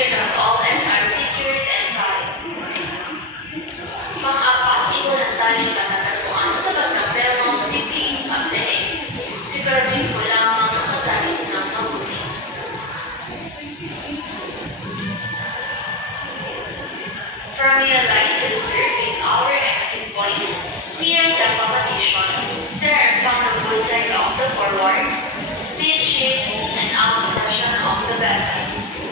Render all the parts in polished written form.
sure that all ends are secured and tied. Pang-apat, ito ng taling katatagpuan sa pagkapel ng titig at leeg. Siguraduhin mo lamang nakatali ng mabuti. From your light to serving our exit points near sa accommodation, there are found the good side of the forward, midship, and out section of the vessel.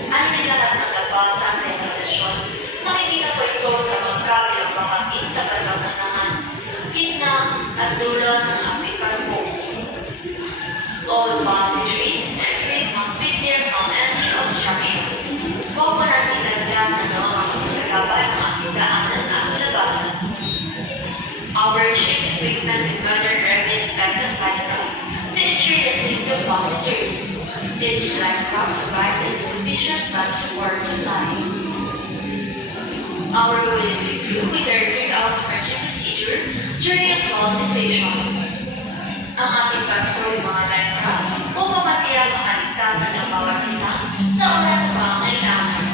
Ano may lahat ng labas sa imodasyon? Nakikita ko ito sa magkabilang bahagi sa pagkakanangan, gitna at dulo ng ating barko. All passageways and exit must be clear from any obstruction. Huwag mo natin lagyan na makikisagabal ng ating daanan at labasan. Our ship's equipment is rather directly inspected by craft to ensure the safety of passengers. Each lifecraft provided sufficient life support supply. Our military crew will carry out emergency procedure during a call situation. Ang ating platform mga lifecraft upang matiyak ang kaligtasan ng bawat isa sa oras ng pangangailangan.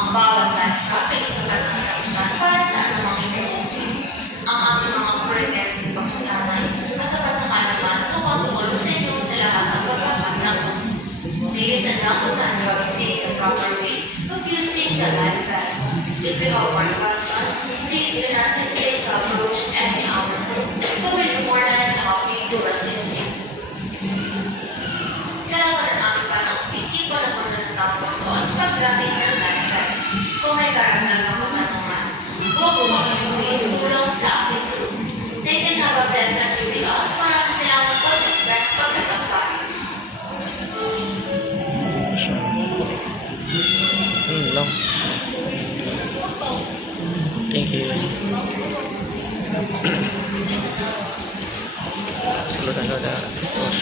Ang bawat lifecraft ay sapat ng kapitan para sa anumang emergency. Ang aming mga crew ay meron pagsasanay at sapat na kaalaman upang tumulong sa inyo sa lahat ng pagkakataon. Ladies and gentlemen, you have seen the proper way of using the life vest. If you have more questions, please do not hesitate to approach any of our crew who will be more than happy to assist you. Salamat ang aming panahon, hindi ko na muna natapos sa paggamit ng life vest. Kung may karagdag na katanungan, huwag mo makikita tulong sa aking crew. They can have a pleasant day with us. Maraming salamat po at pagkatampay. Long. Thank you. Saludan-saludan. Terus.